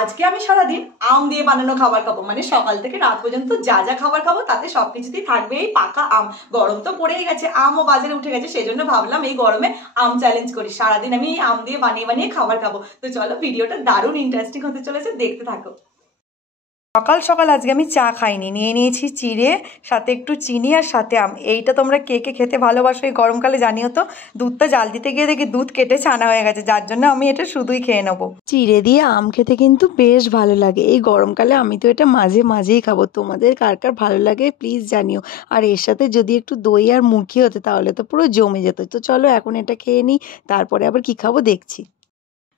আজকে আমি সারাদিন আম দিয়ে বানানো খাবার খাবো, মানে সকাল থেকে রাত পর্যন্ত যা যা খাবার খাবো তাতে সবকিছুতেই থাকবে এই পাকা আম। গরম তো পড়েই গেছে, আমও বাজারে উঠে গেছে, সেই জন্য ভাবলাম এই গরমে আম চ্যালেঞ্জ করি। সারাদিন আমি আম দিয়ে বানিয়ে বানিয়ে খাবার খাবো। তো চলো, ভিডিওটা দারুণ ইন্টারেস্টিং হতে চলেছে, দেখতে থাকো। সকাল সকাল আজকে আমি চা খাইনি, নিয়ে নিয়েছি চিড়ে, সাথে একটু চিনি আর সাথে আম। এইটা তোমরা কে কে খেতে ভালোবাসো এই গরমকালে জানিও তো। দুধটা জাল দিতে গিয়ে দেখি দুধ কেটে ছানা হয়ে গেছে, যার জন্য আমি এটা শুধুই খেয়ে নেবো। চিড়ে দিয়ে আম খেতে কিন্তু বেশ ভালো লাগে এই গরমকালে। আমি তো এটা মাঝে মাঝেই খাবো। তোমাদের কার কার ভালো লাগে প্লিজ জানিও। আর এর সাথে যদি একটু দই আর মুড়কি হতো তাহলে তো পুরো জমে যেত। তো চলো এখন এটা খেয়ে নিই, তারপরে আবার কি খাবো দেখছি।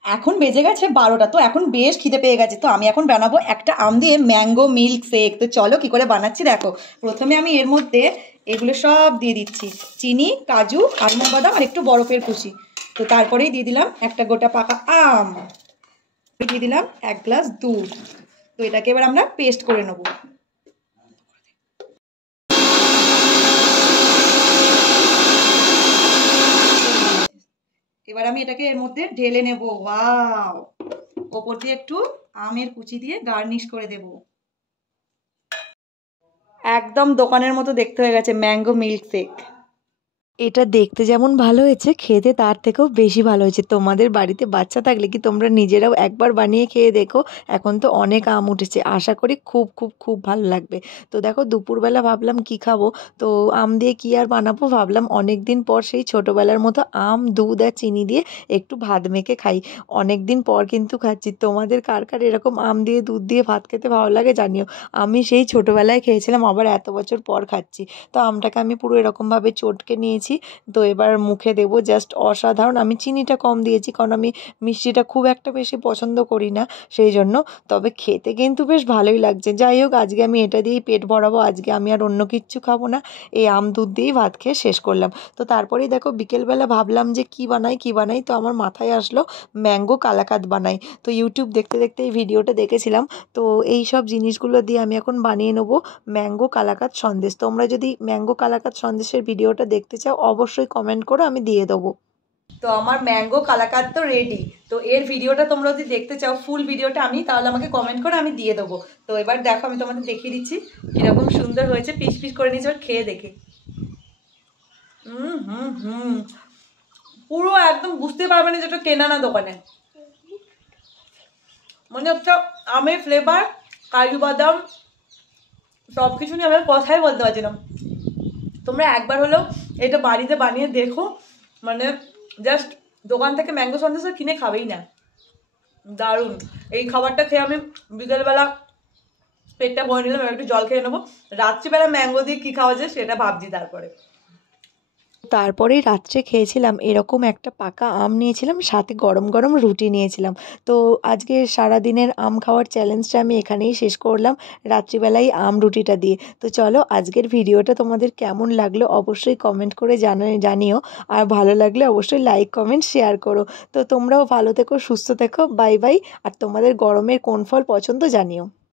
এখন বেজে গেছে 12টা, তো এখন বেশ খিদে পেয়ে গেছে। তো আমি এখন বানাবো একটা আম দিয়ে ম্যাঙ্গো মিল্ক শেক। তো চলো কি করে বানাচ্ছি দেখো। প্রথমে আমি এর মধ্যে এগুলো সব দিয়ে দিচ্ছি, চিনি, কাজু, আলমন্ড বাদাম আর একটু বরফের কুচি। তো তারপরেই দিয়ে দিলাম একটা গোটা পাকা আম, দিয়ে দিলাম 1 গ্লাস দুধ। তো এটাকে এবার আমরা পেস্ট করে নেবো। এবার আমি এটাকে এর মধ্যে ঢেলে নেব। ওয়াও, ওপর দিয়ে একটু আমের কুচি দিয়ে গার্নিশ করে দেব। একদম দোকানের মতো দেখতে হয়ে গেছে ম্যাঙ্গো মিল্ক শেক। এটা দেখতে যেমন ভালো হয়েছে, খেতে তার থেকেও বেশি ভালো হয়েছে। তোমাদের বাড়িতে বাচ্চা থাকলে কি তোমরা নিজেরাও একবার বানিয়ে খেয়ে দেখো। এখন তো অনেক আম উঠেছে, আশা করি খুব খুব খুব ভালো লাগবে। তো দেখো দুপুরবেলা ভাবলাম কি খাবো, তো আম দিয়ে কি আর বানাবো, ভাবলাম অনেক দিন পর সেই ছোটোবেলার মতো আম, দুধ আর চিনি দিয়ে একটু ভাত মেখে খাই। অনেক দিন পর কিন্তু খাচ্ছি। তোমাদের কার কার এরকম আম দিয়ে দুধ দিয়ে ভাত খেতে ভালো লাগে জানিও। আমি সেই ছোটোবেলায় খেয়েছিলাম, আবার এত বছর পর খাচ্ছি। তো আমটাকে আমি পুরো এরকমভাবে চটকে নিয়েছি। তো এবার মুখে দেব, জাস্ট অসাধারণ। আমি চিনিটা কম দিয়েছি কারণ আমি মিষ্টিটা খুব একটা বেশি পছন্দ করি না, সেই জন্য। তবে খেতে কিন্তু বেশ ভালোই লাগছে। যাই হোক, আজকে আমি এটা দিয়েই পেট ভরাবো। আজকে আমি আর অন্য কিচ্ছু খাবো না, এই আম দুধ দিয়েই ভাত খেয়ে শেষ করলাম। তো তারপরেই দেখো বিকেলবেলা ভাবলাম যে কি বানাই, তো আমার মাথায় আসলো ম্যাঙ্গো কালাকাঁদ বানাই। তো ইউটিউব দেখতে দেখতে এই ভিডিওটা দেখেছিলাম। তো এই সব জিনিসগুলো দিয়ে আমি এখন বানিয়ে নেবো ম্যাঙ্গো কালাকাঁদ সন্দেশ। তোমরা যদি ম্যাঙ্গো কালাকাঁদ সন্দেশের ভিডিওটা দেখতে চাও অবশ্যই কমেন্ট করো, আমি দিয়ে দেবো। তো আমার ম্যাঙ্গো কালাকাঁদ তো রেডি। তো এর ভিডিওটা তোমরা যদি দেখতে চাও ফুল ভিডিওটা, আমি তাহলে আমাকে কমেন্ট করে আমি দিয়ে দেবো। তো এবার দেখো আমি তোমাদের দেখিয়ে দিচ্ছি কিরকম সুন্দর হয়েছে। পিস পিস করে নিয়েছি, এবার খেয়ে দেখে। পুরো একদম বুঝতে পারবে না যেটা কেনা না দোকানে। মনে হচ্ছে আমের ফ্লেভার, কাজু বাদাম সব কিছু নিয়ে আমি কথাই বলতে পারছিলাম। তোমরা একবার হলেও এটা বাড়িতে বানিয়ে দেখো, মানে জাস্ট দোকান থেকে ম্যাঙ্গো সন্দেশ কিনে খাবেই না। দারুণ। এই খাবারটা খেয়ে আমি বিকেলবেলা পেটটা ভরে নিলাম, এবার একটু জল খেয়ে নেবো। রাত্রিবেলা ম্যাঙ্গো দিয়ে কী খাওয়া যায় সেটা ভাবছি। তারপরেই রাত্রে খেয়েছিলাম এরকম একটা পাকা আম নিয়েছিলাম, সাথে গরম গরম রুটি নিয়েছিলাম। তো আজকে সারাদিনের আম খাওয়ার চ্যালেঞ্জটা আমি এখানেই শেষ করলাম, রাত্রিবেলায় আম রুটিটা দিয়ে। তো চলো, আজকের ভিডিওটা তোমাদের কেমন লাগলো অবশ্যই কমেন্ট করে জানিও। আর ভালো লাগলে অবশ্যই লাইক, কমেন্ট, শেয়ার করো। তো তোমরাও ভালো থেকো, সুস্থ থেকো, বাই বাই। আর তোমাদের গরমের কোন ফল পছন্দ জানিও।